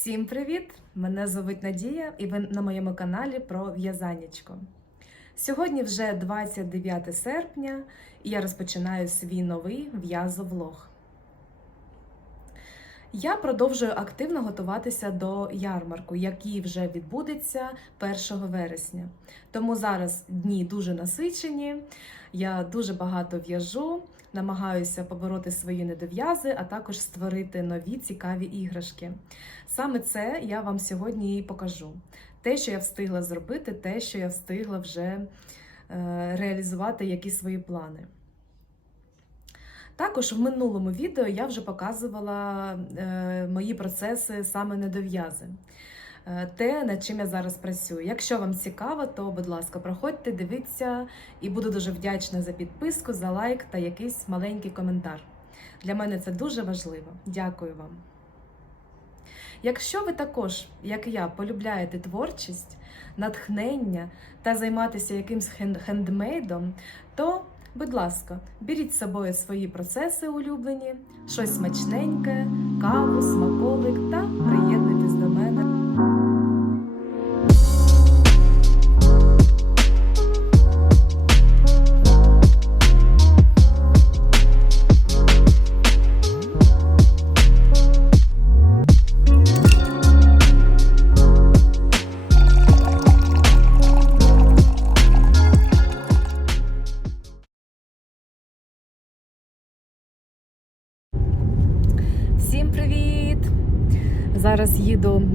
Всім привіт! Мене звуть Надія, і ви на моєму каналі про в'язанечко. Сьогодні вже 29 серпня, і я розпочинаю свій новий в'язовлог. Я продовжую активно готуватися до ярмарку, який вже відбудеться 1 вересня. Тому зараз дні дуже насичені, я дуже багато в'яжу, намагаюся побороти свої недов'язи, а також створити нові цікаві іграшки. Саме це я вам сьогодні і покажу. Те, що я встигла зробити, те, що я встигла вже е, реалізувати якісь свої плани. Також в минулому відео я вже показувала е, мої процеси саме недов'язи. Е, Те, над чим я зараз працюю. Якщо вам цікаво, то будь ласка, проходьте, дивіться, і буду дуже вдячна за підписку, за лайк та якийсь маленький коментар. Для мене це дуже важливо. Дякую вам. Якщо ви також, як я, полюбляєте творчість, натхнення та займатися якимсь хендмейдом, то, будь ласка, беріть з собою свої процеси улюблені, щось смачненьке, каву, смаколик та приєднуйтесь до мене.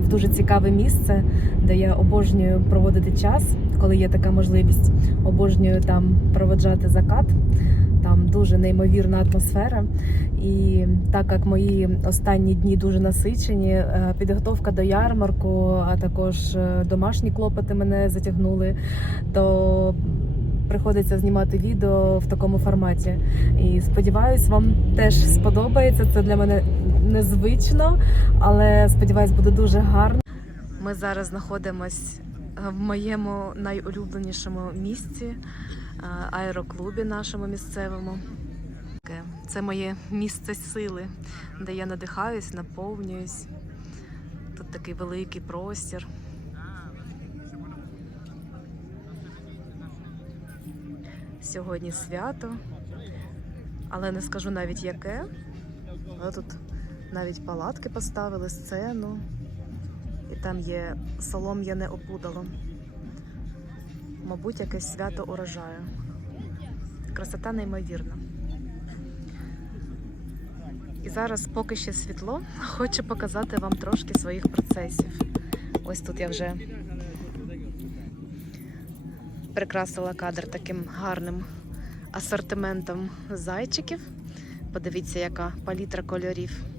В дуже цікаве місце, де я обожнюю проводити час, коли є така можливість. Обожнюю там проводжати закат. Там дуже неймовірна атмосфера. І так як мої останні дні дуже насичені, е, підготовка до ярмарку, а також е, домашні клопоти мене затягнули, то приходиться знімати відео в такому форматі. І сподіваюсь, вам теж сподобається. Це для мене незвично, але сподіваюсь, буде дуже гарно. Ми зараз знаходимось в моєму найулюбленішому місці е, аероклубі нашому місцевому. Це моє місце сили, де я надихаюсь, наповнююсь. Тут такий великий простір. Сьогодні свято, але не скажу навіть яке. Але тут навіть палатки поставили, сцену, і там є солом'яне опудало. Мабуть, якесь свято урожаю. Красота неймовірна. І зараз, поки ще світло, хочу показати вам трошки своїх процесів. Ось тут я вже прикрасила кадр таким гарним асортиментом зайчиків. Подивіться, яка палітра кольорів.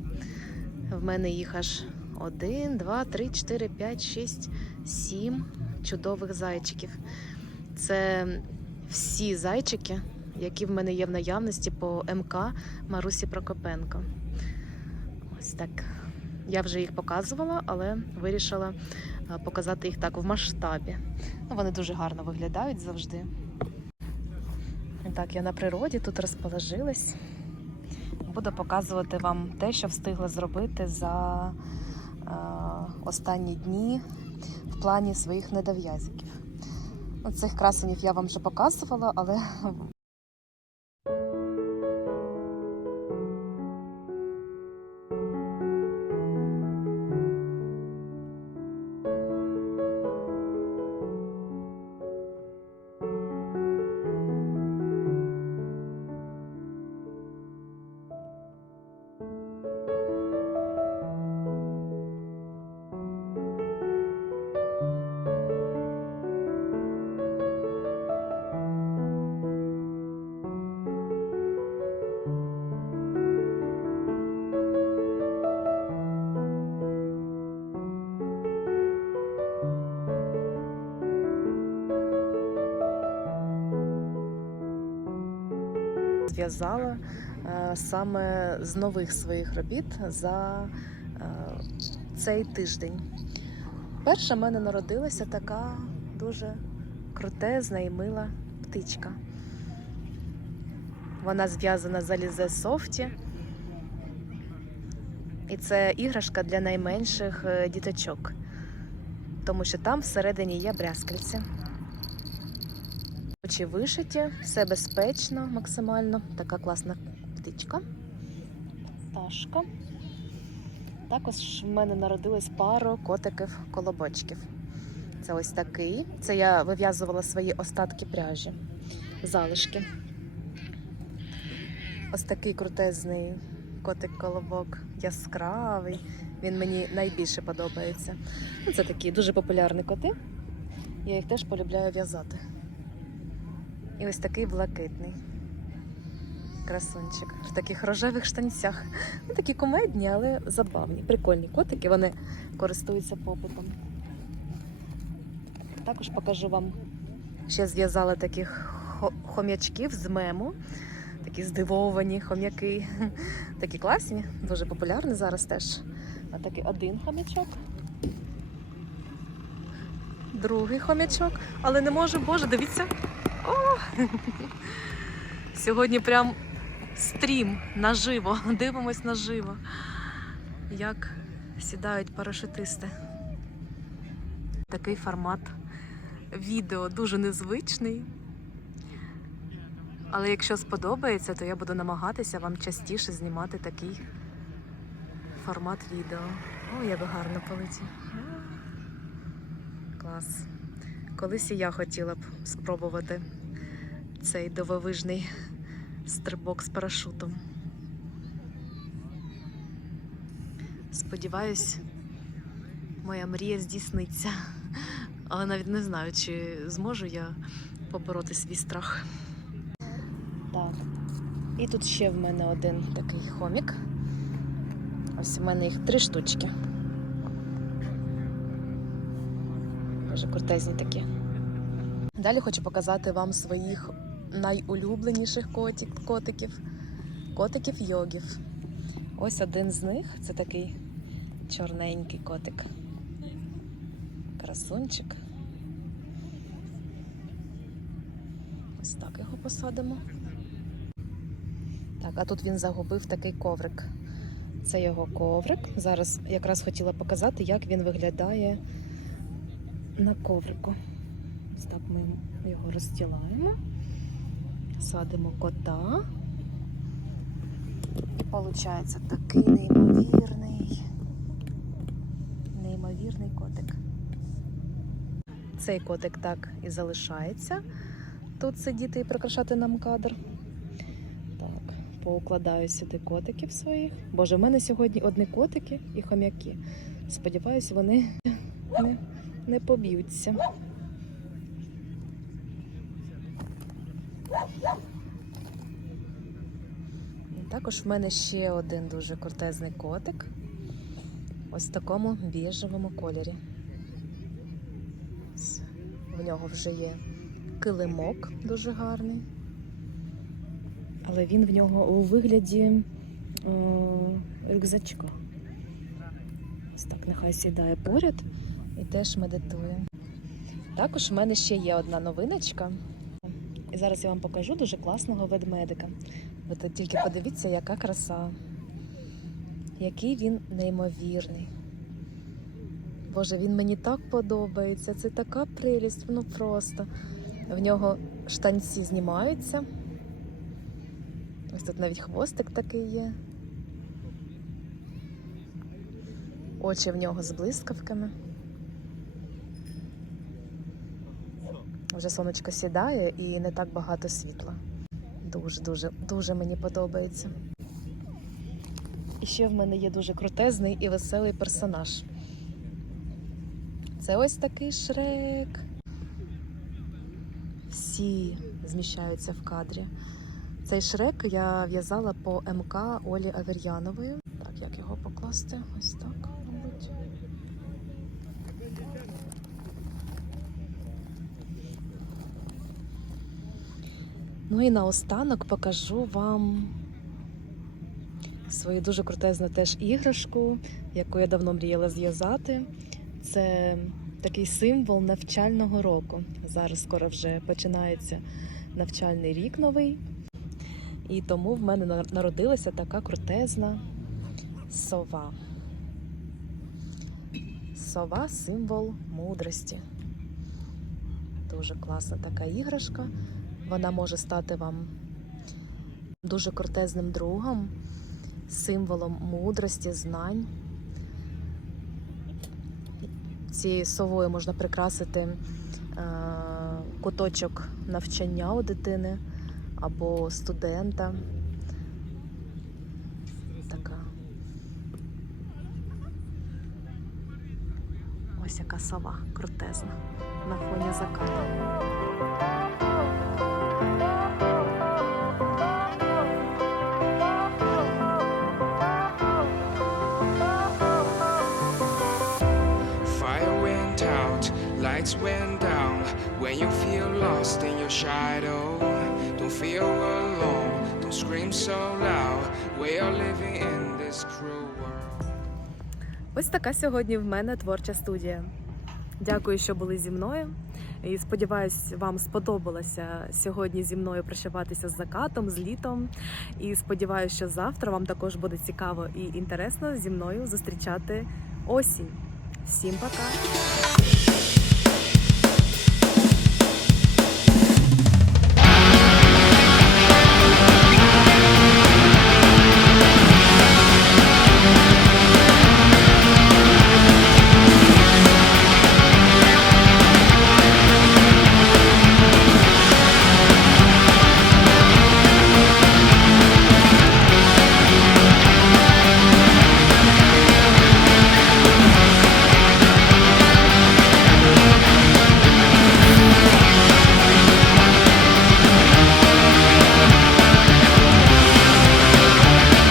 В мене їх аж один, два, три, чотири, п'ять, шість, сім чудових зайчиків. Це всі зайчики, які в мене є в наявності по МК Марусі Прокопенко. Ось так. Я вже їх показувала, але вирішила е, показати їх так в масштабі. Ну, вони дуже гарно виглядають завжди. Так, я на природі тут розположилась. Буду показувати вам те, що встигла зробити за е, останні дні в плані своїх недов'язиків. Ну, Цих красенів я вам вже показувала, але зв'язала е, саме з нових своїх робіт за е, цей тиждень. Перша в мене народилася така дуже крутезна і мила птичка. Вона зв'язана з Alize Softy. І це іграшка для найменших е, діточок, тому що там всередині є брязкальця. Очі вишиті, все безпечно максимально. Така класна птичка. Пташка. Також в мене народилось пару котиків колобочків. Це ось такий. Це я вив'язувала свої остатки пряжі, залишки. Ось такий крутезний котик-колобок, яскравий. Він мені найбільше подобається. Це такі дуже популярні коти. Я їх теж полюбляю в'язати. І ось такий блакитний. Красунчик в таких рожевих штанцях. Ну, такі комедні, але забавні. Прикольні котики, вони користуються попитом. Також покажу вам. Ще зв'язала таких хо- хом'ячків з мему. Такі здивовані хом'яки. Такі класні, дуже популярні зараз теж. А такий один хом'ячок. Другий хом'ячок. Але не можу, боже, дивіться. О! Сьогодні прям стрім наживо. Дивимось наживо. Як сідають парашутисти. Такий формат відео дуже незвичний. Але якщо сподобається, то я буду намагатися вам частіше знімати такий формат відео. О, як гарно полетів. Клас. Колись і я хотіла б спробувати цей дивовижний стрибок з парашутом. Сподіваюсь, моя мрія здійсниться. Але навіть не знаю, чи зможу я побороти свій страх. Так. І тут ще в мене один такий хомік. Ось у мене їх три штучки. Дуже крутезні такі. Далі хочу показати вам своїх найулюбленіших котик, котиків, котиків йогів. Ось один з них це такий чорненький котик. Красунчик. Ось так його посадимо. Так, а тут він загубив такий коврик. Це його коврик. Зараз якраз хотіла показати, як він виглядає на коврику. Ось так ми його розстілаємо, садимо кота. Получається такий неймовірний, неймовірний котик. Цей котик так і залишається тут сидіти і прикрашати нам кадр. Так, поукладаю сюди котиків своїх. Боже, в мене сьогодні одні котики і хом'яки. Сподіваюсь, вони не, не поб'ються. І також в мене ще один дуже крутезний котик. Ось в такому біжевому кольорі. В нього вже є килимок дуже гарний. Але він в нього у вигляді о, рюкзачка. Ось так, нехай сідає поряд і теж медитує. Також в мене ще є одна новиночка. І зараз я вам покажу дуже класного ведмедика. Ви тут тільки подивіться, яка краса. Який він неймовірний. Боже, він мені так подобається. Це така прелість, ну просто. В нього штанці знімаються. Ось тут навіть хвостик такий є. Очі в нього з блискавками. Вже сонечко сідає і не так багато світла. Дуже, дуже, дуже мені подобається. І ще в мене є дуже крутезний і веселий персонаж. Це ось такий шрек. Всі зміщаються в кадрі. Цей шрек я в'язала по МК Олі Авер'янової. Так, як його покласти? Ось так, мабуть. Ну і наостанок покажу вам свою дуже крутезну теж іграшку, яку я давно мріяла зв'язати. Це такий символ навчального року. Зараз скоро вже починається навчальний рік новий. І тому в мене народилася така крутезна сова. Сова символ мудрості. Дуже класна така іграшка. Вона може стати вам дуже крутезним другом, символом мудрості, знань. Цією совою можна прикрасити е, куточок навчання у дитини або студента. Така. Ось яка сова крутезна на фоні закату. When you feel lost in your shadow, don't feel alone, don't scream so loud. We are living in this cruel world. Ось така сьогодні в мене творча студія. Дякую, що були зі мною. І сподіваюсь, вам сподобалося сьогодні зі мною прощаватися з закатом, з літом. І сподіваюся, що завтра вам також буде цікаво і інтересно зі мною зустрічати осінь. Всім пока!